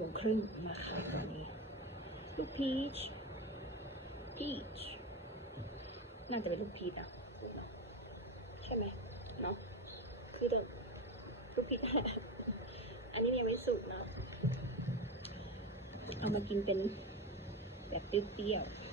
โมงครึ่งนะคะตอนนี้ ลูกพีช พีช น่าจะเป็นลูกพีชอะเนะใช่ไหมเนาะ คือแต่ลูกพีชอันนี้ยังไม่สุกเนาะเอามากินเป็นแบบเปรี้ยวๆ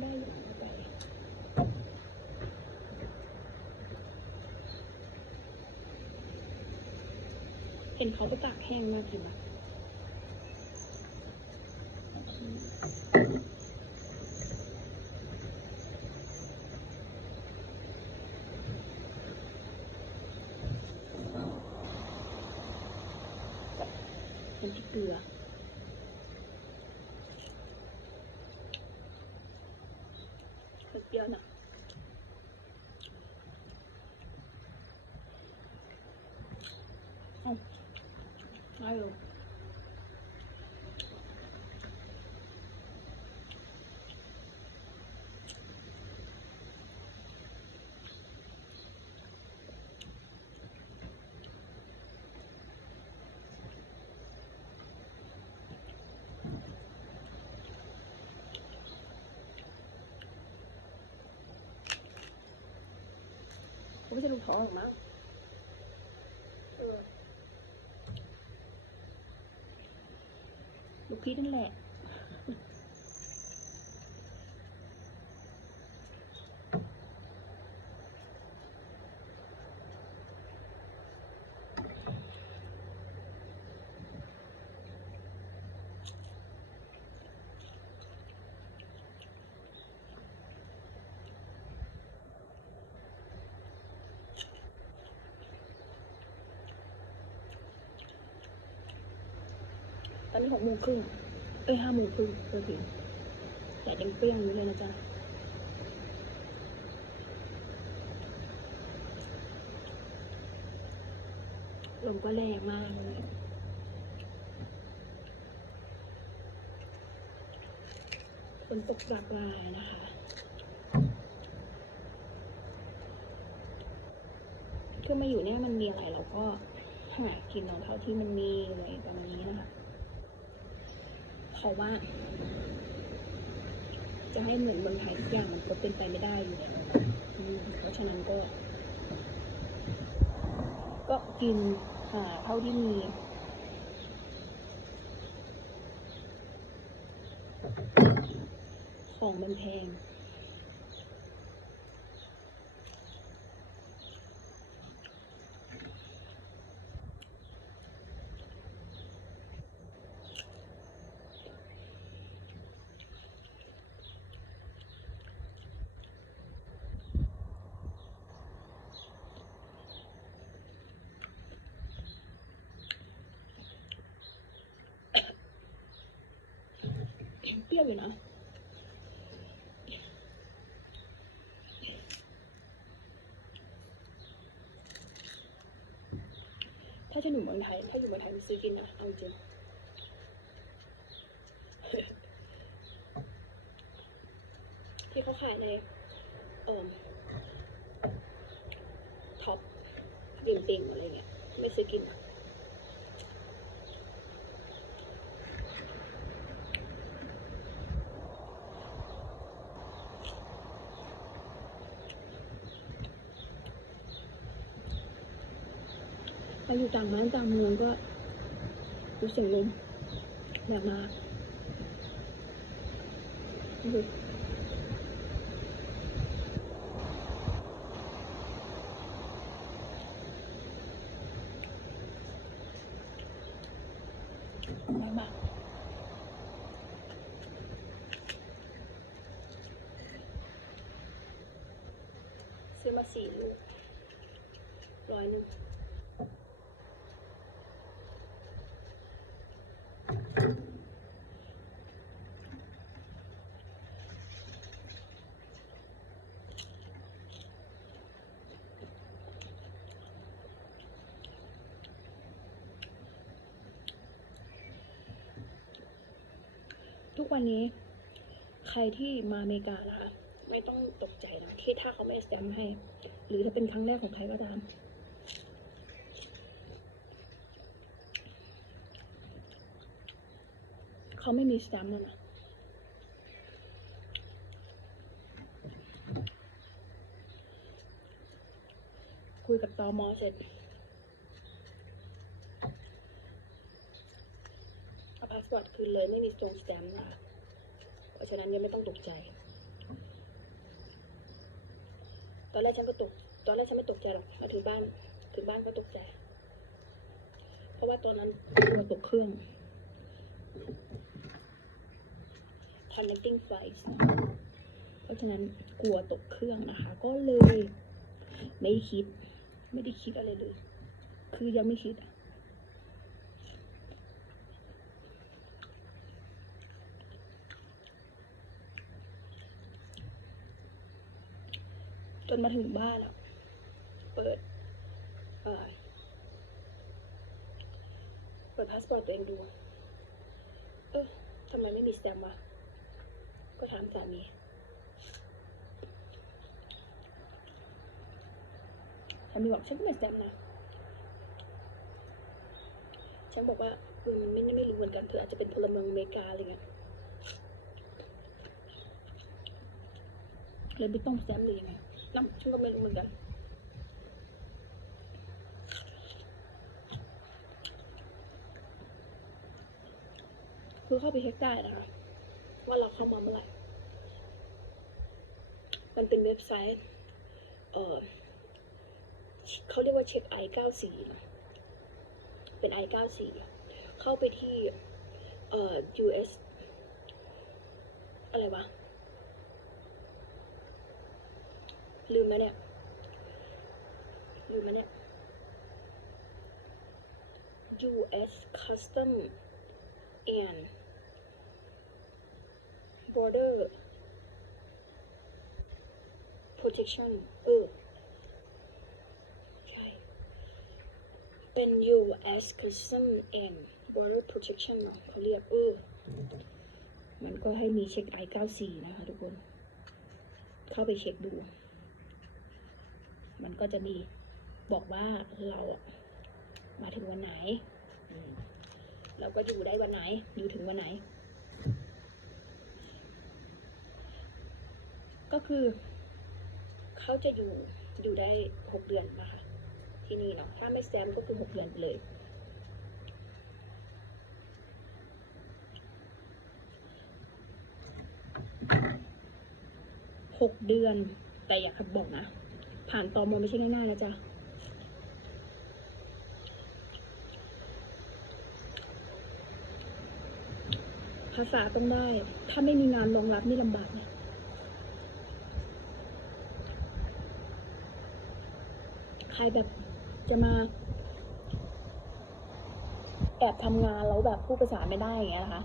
ได้อยู่เอาไปเห็นเขาไปตากแห้งมากเลยนะน้ำพริกเกลือ เปรี้ยวๆนะเอา ได้เลยเขาไม่ใช่ลูกท้องหรอกมั้งเออลูก พี่นั่นแหละ นนี้หกโมงครึ่งเอ้ยห้าโมงครึ่งเออถึงแต่ยังเปรี้ยงอยู่เลยนะจ๊ะลมก็แรงมากเลยฝนตกปลาปลายนะคะคือมาอยู่เนี่ยมันมีอะไรเราก็หากินเอาเท่าที่มันมีอะไรประมาณนี้นะคะ เพราะว่า จะให้เหมือนเมืองไทยทุกอย่างมันก็เป็นไปไม่ได้อยู่แล้วเพราะฉะนั้นก็ ก็กินหาเท่าที่มีของมันแพง รี้ยวอยู่นะถ้าจะอยู่เมืองไทย ถ้าอยู่เมืองไทยมันซื้อกินนะเอาจริง ที่เขาขายในเอ่อท็อปยิงติงอะไรเงี้ย ไม่ซื้อกินนะ เราอยู่ต่างบ้านต่างเมืองก็รู้สียงลมแรงมาดูแรงมากซื้อมาสี่ลูกร้อยหนึ่ง วันนี้ ใครที่มาอเมริกานะคะไม่ต้องตกใจนะที่ถ้าเขาไม่แซมให้ หรือถ้าเป็นครั้งแรกของใครก็ตามเขาไม่มีสแตมป์แล้วนะคุยกับตอมอเสร็จเอา พาสปอร์ตคืนเลยไม่มีตรงสแตมป์นะคะเพราะฉะนั้นยังไม่ต้องตกใจ ตอนแรกฉันก็ตก ตอนแรกฉันไม่ตกใจหรอกมาถึงบ้าน ถึงบ้านก็ตกใจ เพราะว่าตอนนั้นกลัวตกเครื่อง connecting flights เพราะฉะนั้นกลัวตกเครื่องนะคะ ก็เลย ไม่คิด ไม่ได้คิดอะไรเลย คือยังไม่คิดอะ นมาถึงบ้านอะเปิดเอ่อเปิดพาสปอร์ตตัวเองดู เออทำไมไม่มีสแตมป์วะก็ถามสามีสามีบอกฉันก็ไม่สแตมป์นะ ฉันบอกว่ามันไม่ไม่รู้เหมือนกันเธออาจจะเป็นพลเมืองอเมริกาอะไรเงี้ยเลยไม่ต้องสแตมป์เลยยังไง น้ำฉันก็ไม่รู้เหมือนกันคือเข้าไปเช็คได้นะคะ ว่าเราเข้ามาเมื่อไหร่มันเป็นเว็บไซต์ เออเขาเรียกว่าเช็ค i94 นะเป็น i94 เข้าไปที่ เอ่อ US อะไรวะ ลืม ไหมเนี่ยลืมไหมเนี่ย US Custom and border protection เออ ใช่ เป็น US Custom and border protection เนาะเขาเรียกเออ มันก็ให้มีเช็ค I94 นะคะทุกคน เข้าไปเช็คดู มันก็จะมีบอกว่าเรามาถึงวันไหน เราก็อยู่ได้วันไหน อยู่ถึงวันไหน ก็คือเขาจะอยู่อยู่ได้หกเดือนนะคะ ที่นี่เนาะถ้าไม่แซมก็คือหกเดือนเลย หกเดือนแต่อยากบอกนะ ผ่านตอมอไม่ใช่ง่ายๆนะจ๊ะภาษาต้องได้ ถ้าไม่มีงานรองรับนี่ลำบากนะใครแบบจะมาแอบทำงานแล้วแบบพูดภาษาไม่ได้อย่างเงี้ยนะคะ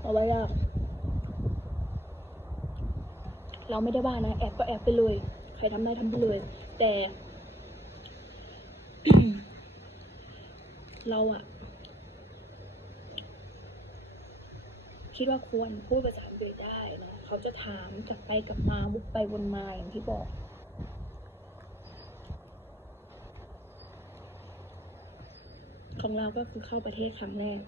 เอาไว้ยากเราไม่ได้ว่านะ แอบก็แอบไปเลย ครทำได้ทำไปเลย แต่ เราอะคิดว่าควรพูดภาษาอังกฤษได้นะเขาจะถามกลับไปกลับมาวกไปวนมาอย่างที่บอก ของเราก็คือเข้าประเทศครั้งแรก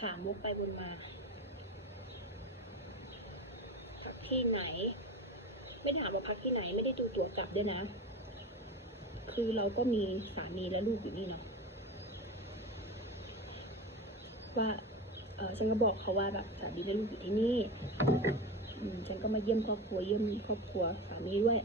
ถามวกไปวนมา พัก ที่ไหน ไม่ถามว่าพักที่ไหน ไม่ได้ดูตั๋วกลับด้วยนะ คือเราก็มีสามีและลูกอยู่นี่เนาะว่าเออฉันก็บอกเขาว่าแบบสามีและลูกอยู่ที่นี่ฉันก็มาเยี่ยมครอบครัวเยี่ยมครอบครัวสามีด้วย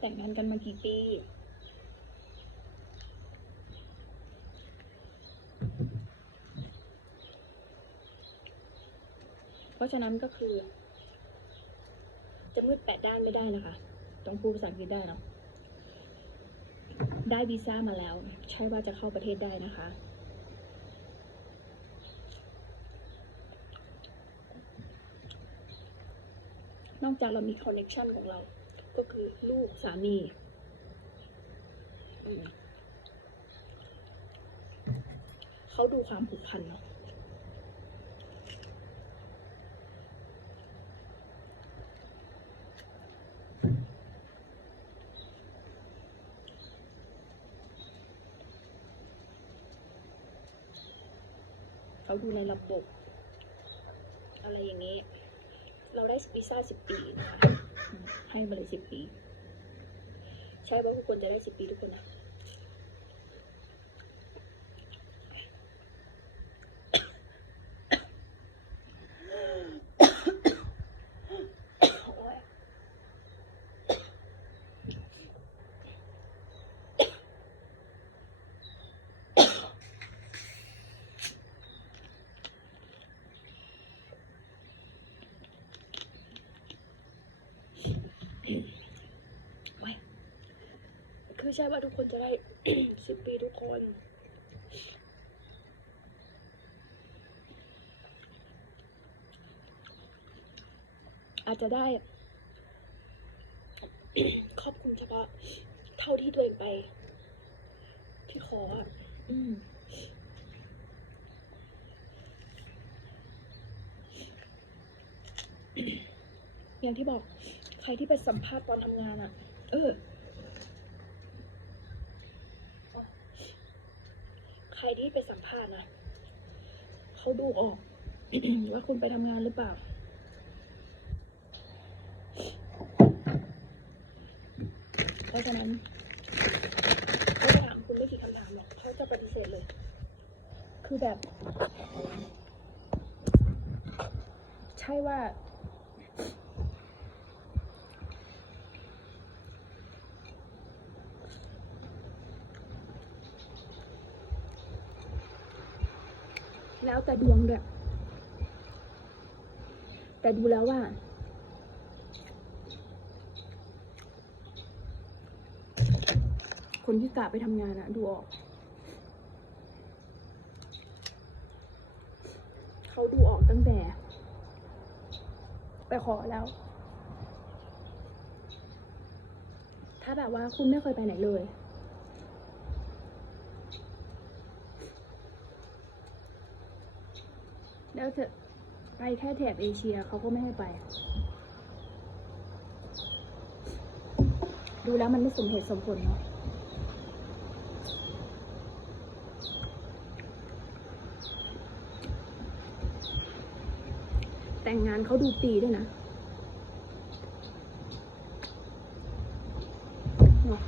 แต่งงานกันมากี่ปีเพราะฉะนั้นก็คือ จะมืดแปดด้านไม่ได้นะคะต้องพูดภาษาอังกฤษได้เนาะได้วีซ่ามาแล้ว ใช่ว่าจะเข้าประเทศได้นะคะ นอกจากเรามีคอนเน็ชันของเรา ก็คือลูกสามีเขาดูความผูกพันเนาะเขาดูในระบบ อะไรอย่างนี้ เราได้วีซ่าสิบปีนะคะ ให้มาเลยสิบปี ใช่ว่าทุกคนจะได้สิบปีทุกคนนะ โอ๊ยโอ๊ยคือใช่ว่าทุกคนจะได้สิบปีทุกคน อาจจะได้ครอบคลุมเฉพาะเท่าที่ตัวเองไป ที่ขออะอืมอย่างที่บอกใครที่ไปสัมภาษณ์ตอนทำงานอะ เออ ใครที่ไปสัมภาษณ์นะเขาดูออก ว่าคุณไปทำงานหรือเปล่า เพราะฉะนั้นเขาจะถามคุณไม่กี่คำถามหรอกเขาจะปฏิเสธเลย คือแบบ ใช่ว่า แล้วแต่ดวงด้วยแต่ดูแล้วว่า คนที่กะไปทำงานอะดูออก เขาดูออกตั้งแต่ ไปขอแล้ว ถ้าแบบว่าคุณไม่เคยไปไหนเลย แล้วจะไปแค่แถบเอเชียเขาก็ไม่ให้ไป ดูแล้วมันไม่สมเหตุสมผลเนาะแต่งงานเขาดูปีด้วยนะเนอะ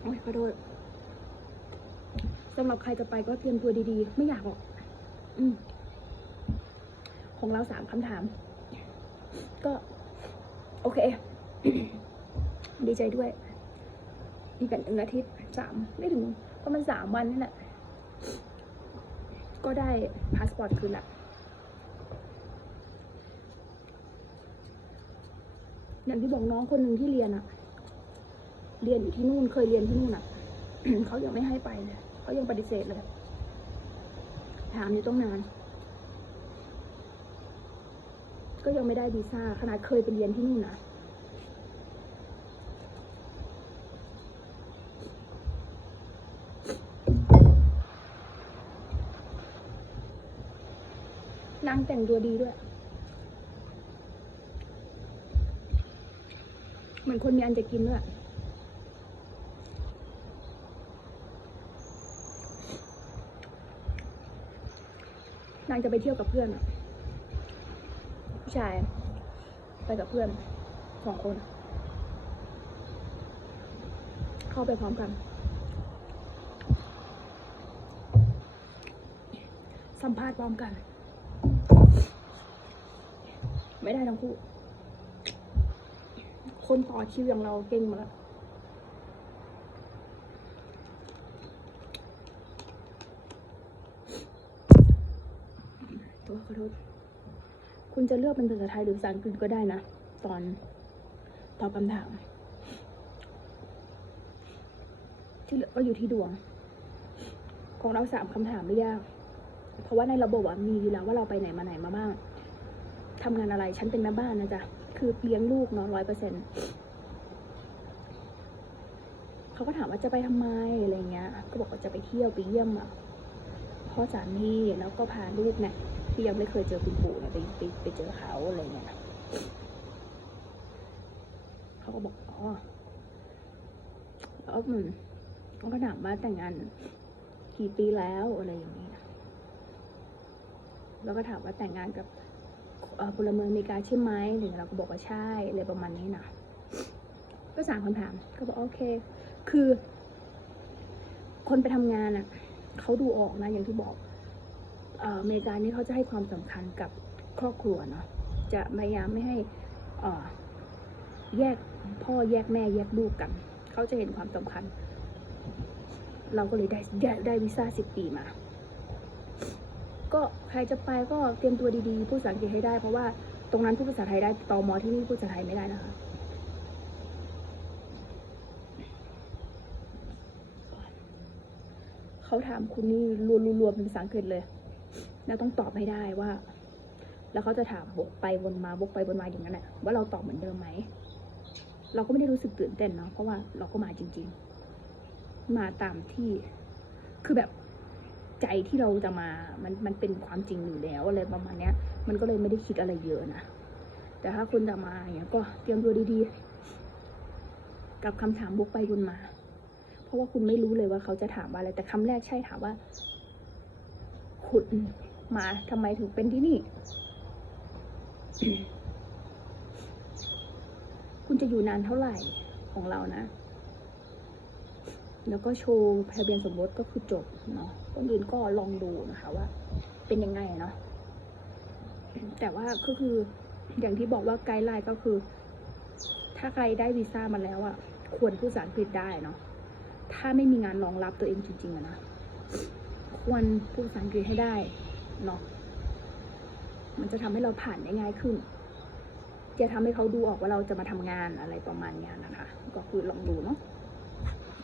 โอ้ยขอโทษสำหรับ ใครจะไปก็เตรียมตัวดีๆ ไม่อยากหรอกอืม ของเราสามคำถาม ก็ โอเค ดีใจด้วย อีกกันหนึ่งอาทิตย์สามไม่ถึงประมาณสามวันนี่แหละก็ได้พาสปอร์ตคืนละอย่างที่บอกน้องคนหนึ่งที่เรียนอะเรียนอยู่ที่นู่นเคยเรียนที่นู่นอะเขายังไม่ให้ไปเลย เขายังปฏิเสธเลย ถามอยู่ต้องนาน ก็ยังไม่ได้วีซ่าขนาดเคยไปเรียนที่นู่นนะนางแต่งตัวดีด้วยเหมือนคนมีอันจะกินด้วย นางจะไปเที่ยวกับเพื่อนอะผู้ชาย ไปกับเพื่อนสองคน เข้าไปพร้อมกัน สัมภาษณ์พร้อมกัน ไม่ได้ทั้งคู่ คนต่อคิวอย่างเราเก่งมาแล้วัวขอโทษ คุณจะเลือกเป็นภาษาไทยหรือภาษาอังกฤษก็ได้นะ ตอนตอบคำถาม ที่เหลือก็อยู่ที่ดวง ของเราสามคำถามไม่ยาก เพราะว่าในระบบมีอยู่แล้วว่าเราไปไหนมาไหนมาบ้างทำงานอะไร ฉันเป็นแม่บ้านนะจ๊ะ คือเลี้ยงลูกเนาะร้อยเปอร์เซ็นเขาก็ถามว่าจะไปทำไมอะไรเงี้ย ก็บอกว่าจะไปเที่ยวไปเยี่ยมอะ พ่อสามีแล้วก็พาลูกเนี่ยที่ยังไม่เคยเจอคุณปู่เนี่ยไปไปไปเจอเขาอะไรเงี้ยเขาก็บอกอ๋อเขาอืมเขาก็ถามว่าแต่งงานกี่ปีแล้วอะไรอย่างนี้นะแล้วก็ถามว่าแต่งงานกับพลเมืองอเมริกาใช่ไหมหรือเราก็บอกว่าใช่อะไรประมาณนี้นะก็สามคำถามก็บอกโอเค คือ คนไปทำงานอะ เขาดูออกนะอย่างที่บอกอเมริกานี่เขาจะให้ความสำคัญกับครอบครัวเนาะจะพยายามไม่ให้อแยกพ่อแยกแม่แยกลูกกัน เขาจะเห็นความสำคัญ เราก็เลยได้ได้ได้วีซ่าสิบปีมา ก็ใครจะไปก็เตรียมตัวดีๆ พูดภาษาอังกฤษให้ได้เพราะว่าตรงนั้นพูดภาษาไทยได้ตอมอที่นี่พูดภาษาไทยไม่ได้นะคะ เขาถามคุณนี่รัวๆๆเป็นภาษาอังกฤษเลย แล้วต้องตอบให้ได้ว่า แล้วเขาจะถามวกไปวนมาวกไปวนมาอย่างนั้นแหละว่าเราตอบเหมือนเดิมไหมเราก็ไม่ได้รู้สึกตื่นเต้นเนาะเพราะว่าเราก็มาจริง ๆ มาตามที่คือแบบใจที่เราจะมา มันมันเป็นความจริงอยู่แล้วอะไรประมาณเนี้ย มันก็เลยไม่ได้คิดอะไรเยอะนะ แต่ถ้าคุณจะมาอย่างเงี้ยก็เตรียมตัวดีๆ กับคำถามวกไปวนมา ราะว่าคุณไม่รู้เลยว่าเขาจะถามว่าอะไร แต่คำแรกใช่ถามว่า คุณมาทำไมถึงเป็นที่นี่ คุณจะอยู่นานเท่าไหร่ของเรานะ แล้วก็โชว์ทะเบียนสมรสก็คือจบเนาะคนอื่นก็ลองดูนะคะว่า เป็นยังไงเนาะ แต่ว่าก็คืออย่างที่บอกว่าไกด์ไลน์ก็คือ ถ้าใครได้วีซ่ามาแล้วอะ่ะควรพูดภาษาอังกฤษได้เนาะ ถ้าไม่มีงานรองรับตัวเองจริงๆอะนะ ควรพูดภาษาอังกฤษให้ได้เนาะ มันจะทำให้เราผ่านได้ง่ายขึ้น จะทำให้เขาดูออกว่าเราจะมาทำงานอะไรประมาณนี้นะคะ ก็คือลองดูเนาะ